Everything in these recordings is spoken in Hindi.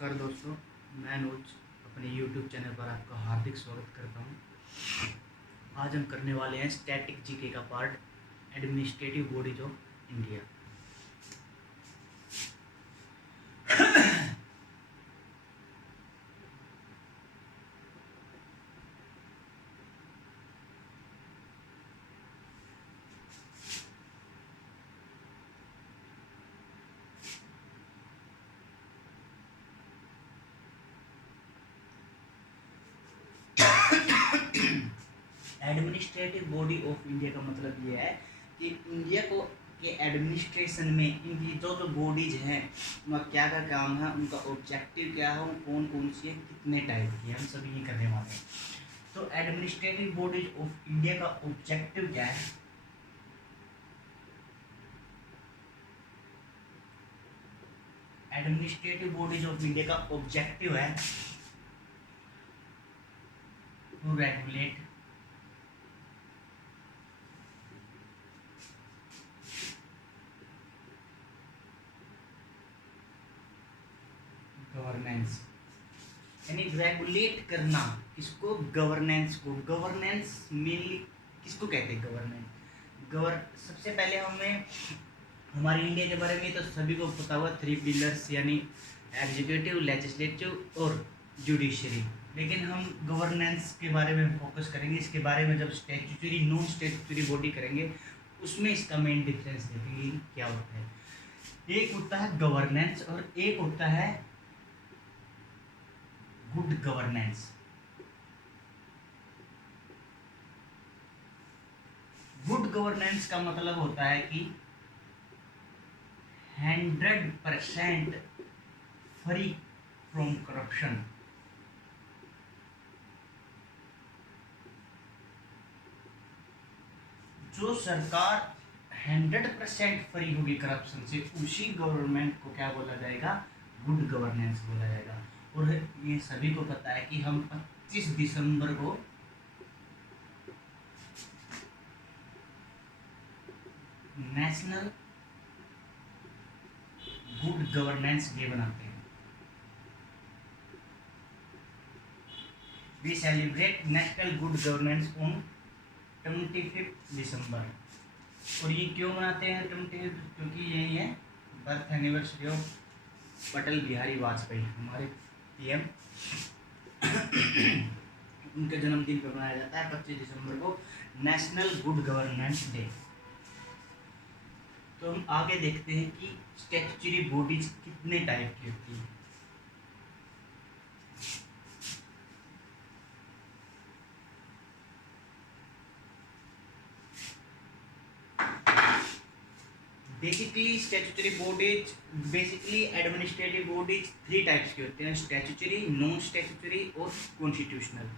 नमस्कार दोस्तों, मैं अनुज अपने YouTube चैनल पर आपका हार्दिक स्वागत करता हूं। आज हम करने वाले हैं स्टैटिक जीके का part administrative bodies of India. Administrative body of India का मतलब ये है कि इंडिया को के एडमिनिस्ट्रेशन में इनकी जो बॉडीज हैं उनका क्या क्या काम है, उनका ऑब्जेक्टिव क्या है, कौन कौन सी है, कितने टाइप की है, हम सभी ये करने वाले हैं। तो एडमिनिस्ट्रेटिव बॉडीज ऑफ इंडिया का ऑब्जेक्टिव क्या है? एडमिनिस्ट्रेटिव बॉडीज ऑफ इंडिया का ऑब्जेक्टिव है टू रेगुलेट गवर्नेंस, यानी रेगुलेट करना। किसको? गवर्नेंस को। गवर्नेंस मेनली किसको कहते हैं? गवर्नेंस सबसे पहले हमें हमारी इंडिया के बारे में तो सभी को पता हुआ 3 पिलर्स, यानी एग्जीक्यूटिव, लेजिस्लेटिव और जुडिशरी। लेकिन हम गवर्नेंस के बारे में फोकस करेंगे। इसके बारे में जब स्टैट्यूटरी नॉन स्टैट्यूटरी बॉडी करेंगे उसमें इसका मेन डिफरेंस देखेंगे क्या होता है। एक होता है गवर्नेंस और एक होता है गुड गवर्नेंस। गुड गवर्नेंस का मतलब होता है कि 100% फ्री फ्रॉम करप्शन। जो सरकार 100% फ्री होगी करप्शन से, उसी गवर्नमेंट को क्या बोला जाएगा? गुड गवर्नेंस बोला जाएगा। और ये सभी को पता है कि हम 25 दिसंबर को नेशनल गुड गवर्नेंस डे बनाते हैं। We celebrate national good governance on 25 December. और ये क्यों मनाते हैं 25? क्योंकि यही है birth anniversary of Atal Bihari Vajpayee, हमारे पीएम। उनके जन्मदिन पर मनाया जाता है 25 दिसंबर को नेशनल गुड गवर्नेंस डे। तो हम आगे देखते हैं कि स्टैट्यूटरी बॉडीज कितने टाइप की होती है। Basically statutory bodies, basically administrative bodies 3 types की होते हैं: स्टैट्यूटरी, नॉन स्टैट्यूटरी और कॉन्स्टिट्यूशनल।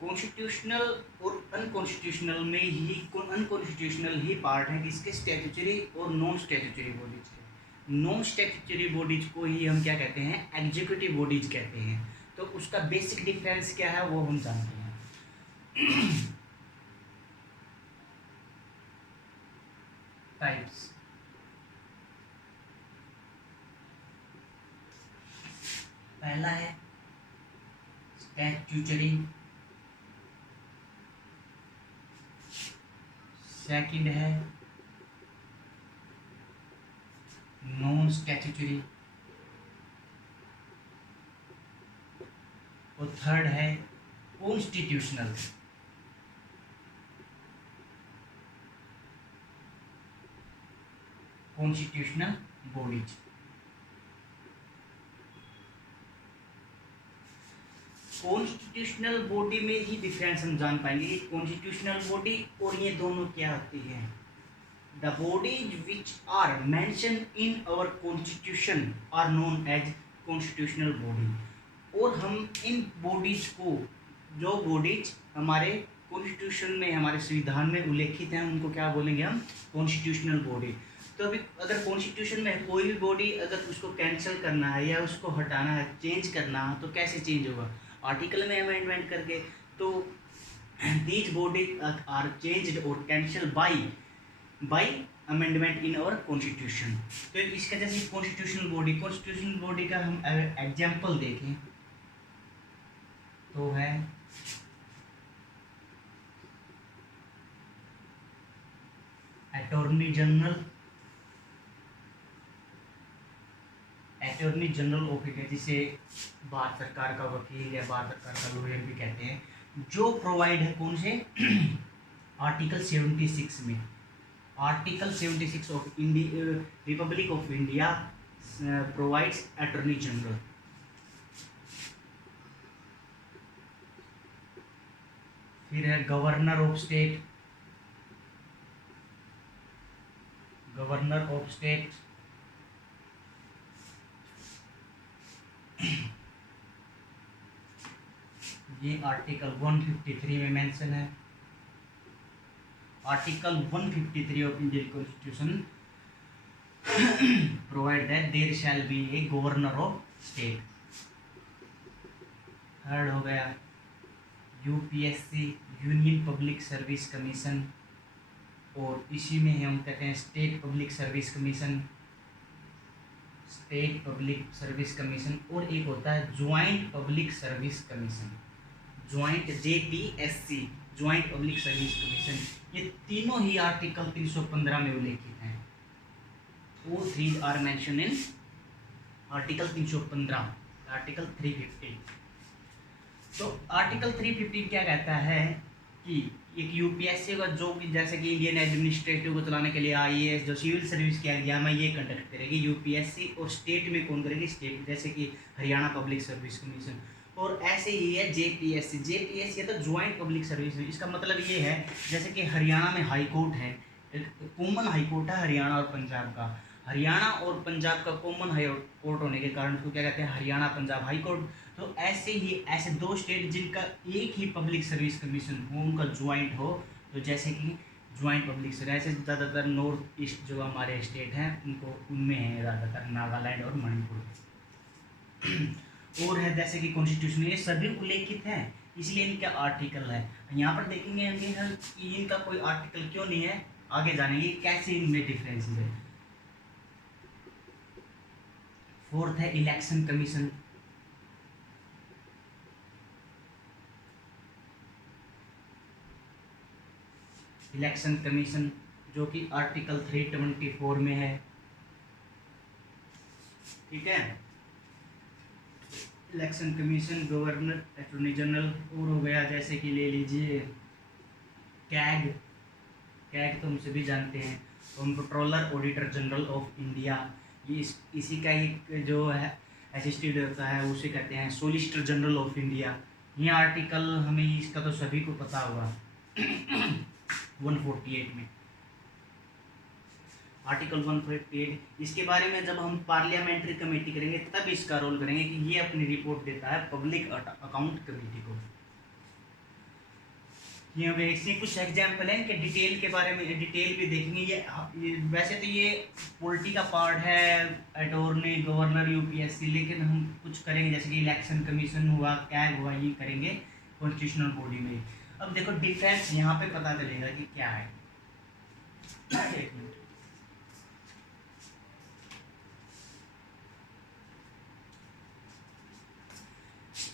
कॉन्स्टिट्यूशनल और अनकॉन्स्टिट्यूशनल में ही अनकॉन्स्टिट्यूशनल ही पार्ट है किसके? स्टैट्यूटरी और नॉन स्टैट्यूटरी बॉडीज के। नॉन स्टैट्यूटरी बॉडीज को ही हम क्या कहते हैं? एग्जीक्यूटिव बॉडीज कहते हैं। तो उसका बेसिक डिफरेंस क्या है वो हम जानते हैं। टाइप्स। पहला है स्टैट्यूटरी, सेकंड है नॉन स्टैट्यूटरी और थर्ड है constitutional. Constitutional bodies. Constitutional body में ही डिफरेंस हम जान पाएंगे कि कॉन्स्टिट्यूशनल बॉडी और ये दोनों क्या होती है। The bodies which are mention in our constitution are known as constitutional body. और हम इन बॉडीज को, जो बॉडीज हमारे कॉन्स्टिट्यूशन में, हमारे संविधान में उल्लेखित हैं, उनको क्या बोलेंगे हम? Constitutional body. तो अभी अगर कॉन्स्टिट्यूशन में कोई भी बॉडी अगर उसको कैंसिल करना है या उसको हटाना है, चेंज करना है, तो कैसे चेंज होगा? आर्टिकल में अमेंडमेंट करके। तो दीज बॉडीज आर चेंज्ड और cancel by by amendment in our constitution. तो इसका जैसे कॉन्स्टिट्यूशनल बॉडी का हम एग्जाम्पल देखें तो है अटॉर्नी जनरल ऑफ इंडिया, जिसे भारत सरकार का वकील या भारत सरकार का लॉयर भी कहते हैं, जो प्रोवाइड है कौन से आर्टिकल 76 में, article 76 of India republic of India provides attorney general. फिर है गवर्नर ऑफ स्टेट, ये आर्टिकल 153 में मेंशन है। Article 153 of Indian constitution provide that there shall be a governor of state. Third हो गया UPSC, union public service commission, और इसी में हम कहते हैं स्टेट पब्लिक सर्विस कमीशन, और एक होता है joint public service commission, joint JPSC, joint public service commission. ये तीनों ही आर्टिकल 315 में उल्लेखित हैं। All three are mentioned in article 315, article 350। तो आर्टिकल 350 क्या कहता है कि एक यूपीएससी का जो कि जैसे कि इंडियन एडमिनिस्ट्रेटिव को चलाने के लिए IAS जो सिविल सर्विस के एग्जाम है ये कंडक्ट करेगी यूपीएससी, और स्टेट में कौन करेगी, स्टेट जैसे कि हरियाणा पब्लिक सर्विस कमीशन। और ऐसे ही है जेपीएससी है तो ज्वाइंट पब्लिक सर्विस। इसका मतलब ये है जैसे कि हरियाणा में हाई कोर्ट है, कॉमन हाई कोर्ट है हरियाणा और पंजाब का, हरियाणा और पंजाब का कॉमन हाई कोर्ट होने के कारण उसको क्या कहते हैं, हरियाणा पंजाब हाई कोर्ट। तो ऐसे ही ऐसे दो स्टेट जिनका एक ही पब्लिक सर्विस कमीशन हो उनका ज्वाइंट हो, तो जैसे कि ज्वाइंट पब्लिक सर्विस, ऐसे ज़्यादातर नॉर्थ ईस्ट जो हमारे स्टेट हैं उनको उनमें है ज़्यादातर नागालैंड और मणिपुर। और है जैसे कि कॉन्स्टिट्यूशन, ये सभी उल्लेखित हैं इसलिए इनका आर्टिकल है। यहाँ पर देखेंगे इनका कोई आर्टिकल क्यों नहीं है, आगे जानेंगे कैसे इनमें डिफरेंस है। फोर्थ है इलेक्शन कमीशन, जो कि आर्टिकल 324 में है, ठीक है। Election commission, governor, attorney general, और हो गया जैसे कि ले लीजिए कैग तो हम सभी जानते हैं, controller auditor general of India, ये इसी का ही जो है असिस्टेंट होता है उसे कहते हैं सॉलिसिटर जनरल ऑफ इंडिया। ये आर्टिकल हमें इसका तो सभी को पता होगा 148 में, आर्टिकल 148। इसके बारे में जब हम पार्लियामेंट्री कमेटी करेंगे तब इसका रोल करेंगे कि ये अपनी रिपोर्ट देता है पब्लिक अकाउंट कमेटी को। ये इसमें कुछ एग्जाम्पल हैं कि डिटेल के बारे में डिटेल भी देखेंगे। ये वैसे तो ये पॉलिटी का पार्ट है, अटॉर्नी, गवर्नर, यूपीएससी, लेकिन हम कुछ करेंगे जैसे कि इलेक्शन कमीशन हुआ, कैग हुआ, ये करेंगे कॉन्स्टिट्यूशनल बॉडी में। अब देखो डिफरेंस यहाँ पे पता चलेगा कि क्या है। एक minute,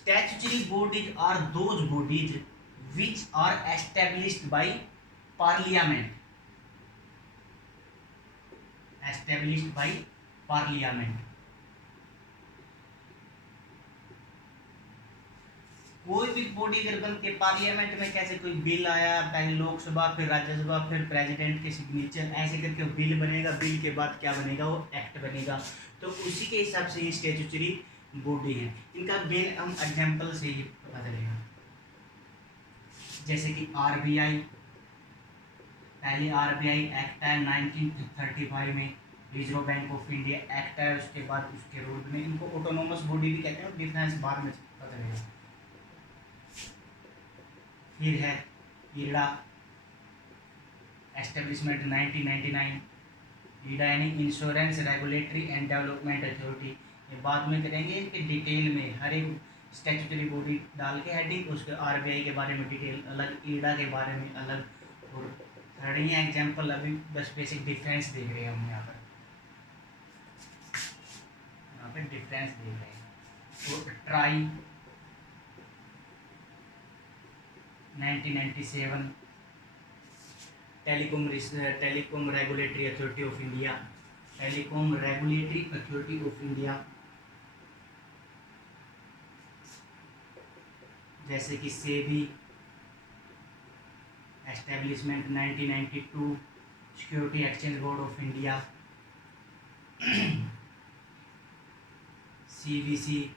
statutory bodies are those bodies which are established by parliament, कोई भी बॉडी अगर बन के पार्लियामेंट में, कैसे कोई बिल आया, पहले लोकसभा फिर राज्यसभा फिर प्रेसिडेंट के सिग्नेचर, ऐसे करके बिल बनेगा, बिल के बाद क्या बनेगा, वो एक्ट बनेगा। तो उसी के हिसाब से ये स्टैट्यूटरी बॉडी है। इनका मेन हम एग्जाम्पल से ही पता चलेगा, जैसे कि आरबीआई, पहले आरबीआई एक्ट है 1935 में, reserve bank of India act है, उसके बाद उसके रूल में इनको ऑटोनोमस बॉडी भी कहते हैं, डिफरेंस बाद में पता चलेगा। फिर है ईडा, एस्टेब्लिशमेंट 1999, ईडा यानी insurance regulatory and development authority, ये बाद में करेंगे कि डिटेल में हर एक स्टैट्यूटरी बॉडी डाल के हेडिंग, उसके आरबीआई के बारे में डिटेल अलग, ईडा के बारे में अलग, और थर्ड रही हैं एग्जाम्पल, अभी बस बेसिक डिफरेंस देख रहे हैं हम यहाँ पे डिफरेंस देख रहे हैं। तो try 1997, telecom regulatory authority of India, telecom regulatory authority of India, जैसे कि SEBI establishment 1992, security exchange board of India, CVC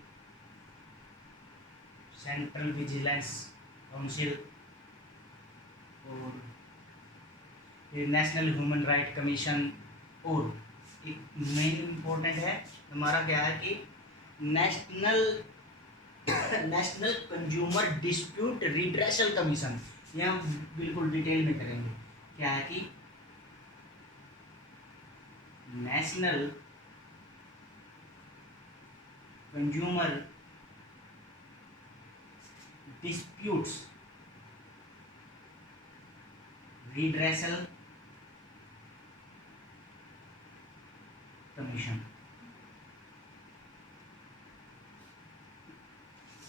central vigilance council, और नेशनल ह्यूमन राइट कमीशन, और एक मेन इम्पोर्टेंट है हमारा क्या है कि national consumer dispute redressal commission. ये हम बिल्कुल डिटेल में करेंगे। क्या है कि national consumer disputes redressal commission,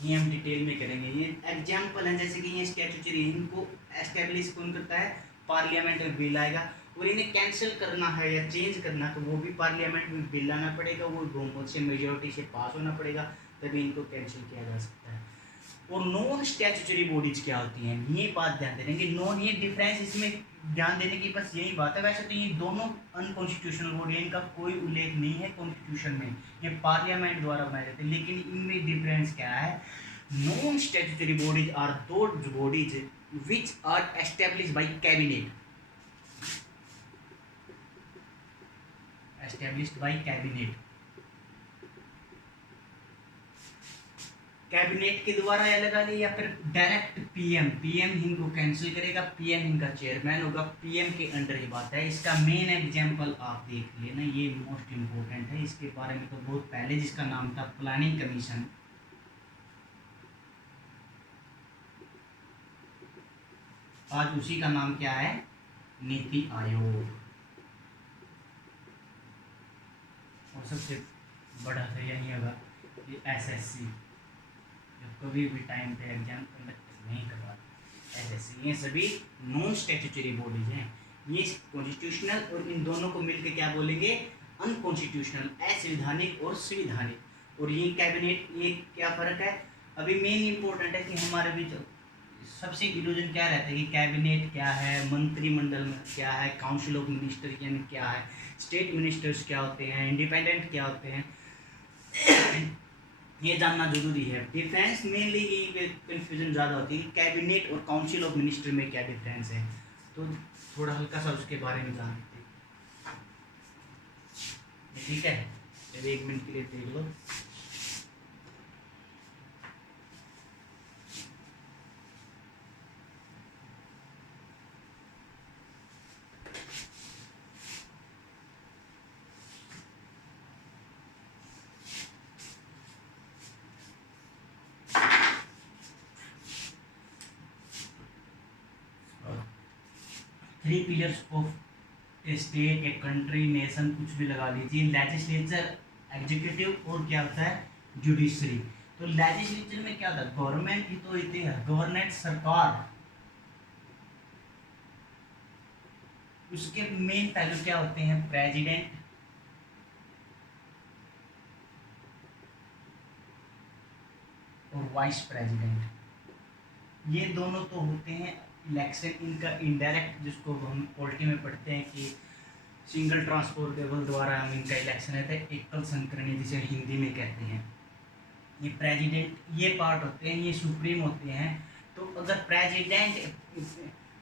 ये हम डिटेल में करेंगे। ये एग्जाम्पल है, जैसे कि ये स्टैट्यूटरी, इनको एस्टेब्लिश कौन करता है, पार्लियामेंट में बिल आएगा, और इन्हें कैंसिल करना है या चेंज करना तो वो भी पार्लियामेंट में बिल आना पड़ेगा, वो बहुमत से मेजोरिटी से पास होना पड़ेगा, तभी इनको कैंसिल किया जा सकता है। और नॉन स्टैट्यूटरी बॉडीज क्या होती हैं, ये बात ध्यान देंगे। नॉन, ये डिफरेंस इसमें ध्यान देने की बस यही बात है। वैसे तो ये दोनों अनकॉन्स्टिट्यूशनल बॉडी, इनका कोई उल्लेख नहीं है कॉन्स्टिट्यूशन में, ये पार्लियामेंट द्वारा बनाए जाते हैं। लेकिन इनमें डिफरेंस क्या है, non statutory bodies are those bodies which are establish by cabinet, established by cabinet, cabinet के द्वारा या लगा ली, या फिर डायरेक्ट पीएम इनको कैंसिल करेगा, पीएम इनका चेयरमैन होगा, पीएम के अंडर ही बात है। इसका मेन एग्जांपल आप देख लेना, ये मोस्ट इम्पोर्टेंट है। इसके बारे में तो बहुत पहले जिसका नाम था प्लानिंग कमीशन, आज उसी का नाम क्या है, नीति आयोग। और सबसे बड़ा तो यही होगा ये एसएससी, कभी भी टाइम पे एग्जाम कंडक्ट नहीं करवाते एसएससी। ये सभी नॉन स्टैट्यूटरी बॉडीज हैं। ये कॉन्स्टिट्यूशनल, और इन दोनों को मिलकर क्या बोलेंगे, अनकॉन्स्टिट्यूशनल, असंवैधानिक और संवैधानिक। और ये कैबिनेट, ये क्या फ़र्क है, अभी मेन इंपॉर्टेंट है कि हमारे बीच सबसे इल्यूजन क्या रहता है कि कैबिनेट क्या है, मंत्रिमंडल में क्या है, काउंसिल ऑफ मिनिस्टर यानी क्या है, स्टेट मिनिस्टर्स क्या होते हैं, इंडिपेंडेंट क्या होते हैं, ये जानना जरूरी है। डिफरेंस मेनली ये कन्फ्यूजन ज़्यादा होती है, कैबिनेट और काउंसिल ऑफ मिनिस्टर में क्या डिफरेंस है, तो थोड़ा हल्का सा उसके बारे में जान लेते हैं। ठीक है, चलिए 1 मिनट के लिए देख लो। Three pillars of a state, a country, nation, कुछ भी लगा लीजिए। लेजिस्लेचर, एग्जीक्यूटिव, और क्या होता है, जुडिशरी। तो लेजिस्लेचर में क्या होता है, गवर्नमेंट ही तो होती है, गवर्नमेंट सरकार। उसके मेन पहलू क्या होते हैं, प्रेसिडेंट और वाइस प्रेसिडेंट। ये दोनों तो होते हैं इलेक्शन, इनका इनडायरेक्ट, जिसको हम पॉलिटी में पढ़ते हैं कि सिंगल ट्रांसपोर्टेबल द्वारा हम इनका इलेक्शन रहता है, एकल संकरणीय जिसे हिंदी में कहते हैं। ये प्रेसिडेंट, ये पार्ट होते हैं, ये सुप्रीम होते हैं। तो अगर प्रेसिडेंट,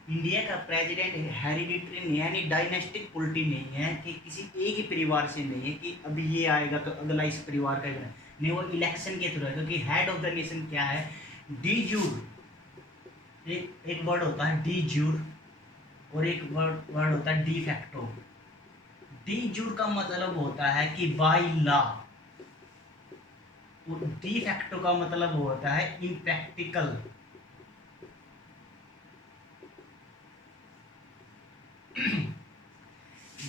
इंडिया का प्रेसिडेंट हेरिडिटरी नहीं है, यानी डायनेस्टिक पॉलिटी नहीं है कि किसी एक ही परिवार से नहीं है कि अभी ये आएगा तो अगला इस परिवार का नहीं, वो इलेक्शन के थ्रू है। क्योंकि हेड ऑफ द नेशन क्या है, डी जूर, एक वर्ड होता है डी जूर, और एक वर्ड होता है डी फैक्टो। डी जूर का मतलब होता है कि बाय लॉ, और डी फैक्टो का मतलब होता है इम्प्रैक्टिकल।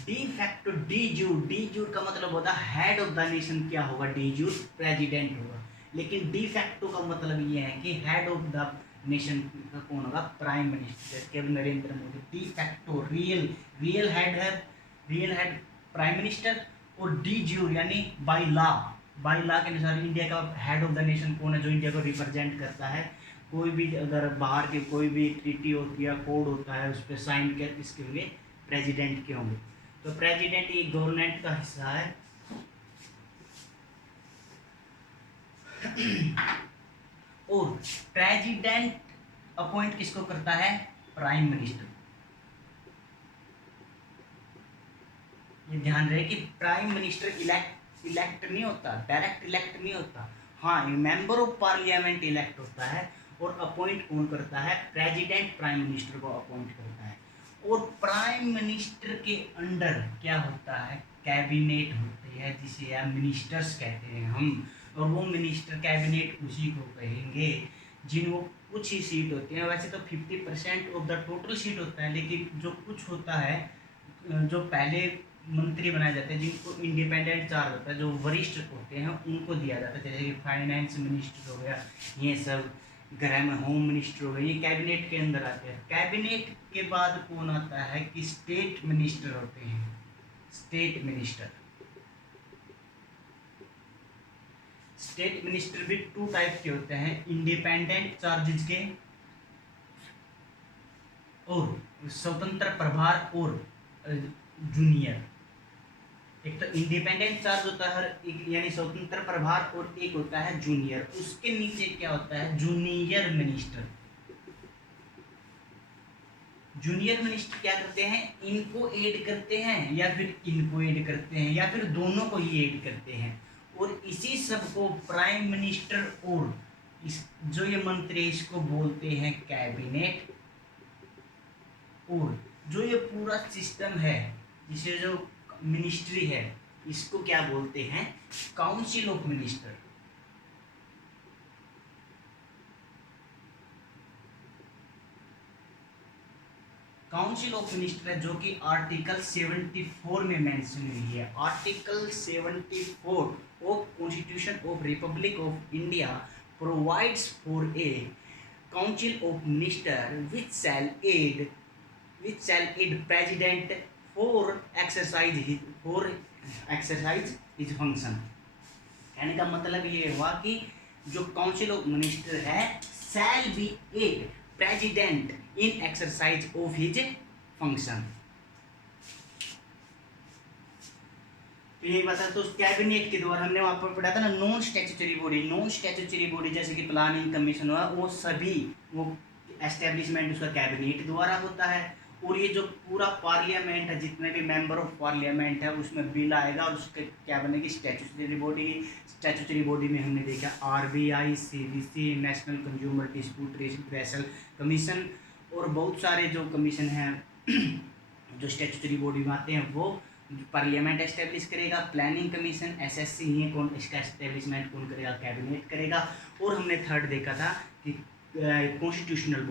डी फैक्टो डी जूर का मतलब होता है हेड ऑफ द नेशन। क्या होगा? डी जूर प्रेसिडेंट होगा। लेकिन डी फैक्टो का मतलब ये है कि हेड ऑफ द नेशन का कौन होगा? प्राइम मिनिस्टर, जैसे Narendra Modi. De facto real head prime minister, और डी जूर यानी बाय लॉ के अनुसार इंडिया का हेड ऑफ द नेशन कौन है? जो इंडिया को रिप्रेजेंट करता है। कोई भी अगर बाहर के कोई भी ट्रीटी होती है, कोड होता है, उस पर साइन किसके होंगे? प्रेसिडेंट के होंगे। तो प्रेसिडेंट ये गवर्नमेंट का हिस्सा है। और प्रेसिडेंट अपॉइंट किसको करता है? Prime minister. ये ध्यान रहे कि प्राइम मिनिस्टर इलेक्ट नहीं होता, डायरेक्ट इलेक्ट नहीं होता। हाँ, मेंबर ऑफ पार्लियामेंट इलेक्ट होता है। और अपॉइंट कौन करता है? प्रेसिडेंट प्राइम मिनिस्टर को अपॉइंट करता है। और प्राइम मिनिस्टर के अंडर क्या होता है? कैबिनेट होती है, जिसे आप मिनिस्टर्स कहते हैं हम। और वो मिनिस्टर कैबिनेट उसी को कहेंगे जिनको कुछ ही सीट होती है। वैसे तो 50% ऑफ द टोटल सीट होता है, लेकिन जो कुछ होता है, जो पहले मंत्री बनाए जाते हैं, जिनको इंडिपेंडेंट चार्ज होता है, जो वरिष्ठ होते हैं, उनको दिया जाता है। जैसे कि फाइनेंस मिनिस्टर हो गया, ये सब गृह में होम मिनिस्टर हो गया, ये कैबिनेट के अंदर आते हैं। कैबिनेट के बाद कौन आता है? कि स्टेट मिनिस्टर होते हैं। स्टेट मिनिस्टर भी 2 टाइप के होते हैं, इंडिपेंडेंट चार्जेस के और स्वतंत्र प्रभार और जूनियर। एक तो इंडिपेंडेंट चार्ज होता है एक, यानी स्वतंत्र प्रभार, और एक होता है जूनियर। उसके नीचे क्या होता है? Junior minister. जूनियर मिनिस्टर क्या करते हैं? इनको ऐड करते हैं, या फिर इनको ऐड करते हैं, या फिर दोनों को ही ऐड करते हैं। और इसी सब को प्राइम मिनिस्टर और इस जो ये मंत्री, इसको बोलते हैं कैबिनेट। और जो ये पूरा सिस्टम है, जिसे जो मिनिस्ट्री है, इसको क्या बोलते हैं? Council of minister. Council of minister है, जो कि आर्टिकल 74 में मेंशन हुई है। Article 74 of constitution of republic of India provides for a council of minister which shall aid president for exercise his function. कहने का मतलब ये हुआ कि जो काउंसिल ऑफ मिनिस्टर है, shall be aid president in exercise of his function. तो ये बता, तो कैबिनेट के द्वारा हमने वहां पर पढ़ा था ना, नॉन स्टैट्यूटरी बॉडी जैसे कि प्लानिंग कमीशन हुआ, वो सभी वो एस्टेब्लिशमेंट उसका कैबिनेट द्वारा होता है। और ये जो पूरा पार्लियामेंट है, जितने भी मेंबर ऑफ पार्लियामेंट है, उसमें बिल आएगा और उसके क्या बनेगी? स्टैट्यूटरी बॉडी में हमने देखा RBI, CBC, national consumer dispute wrestle commission, और बहुत सारे जो कमीशन हैं जो स्टैट्यूटरी बॉडी में आते हैं, वो पार्लियामेंट एस्टेब्लिश करेगा। प्लानिंग कमीशन, SSC, ये कौन, इसका एस्टेब्लिशमेंट कौन करेगा? कैबिनेट करेगा। और हमने थर्ड देखा था कि कॉन्स्टिट्यूशनल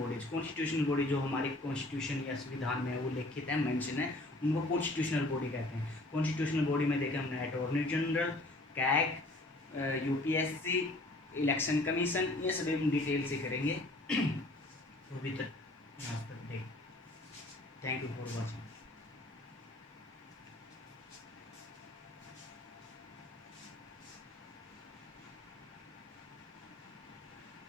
बॉडी जो हमारे कॉन्स्टिट्यूशन या संविधान में है, वो लिखित है, मेंशन है, उनको कॉन्स्टिट्यूशनल बॉडी कहते हैं। कॉन्स्टिट्यूशनल बॉडी में देखा हमने attorney general, CAG, UPSC, election commission, ये सभी हम डिटेल से करेंगे। तो अभी तक यहाँ तक देख। Thank you for watching.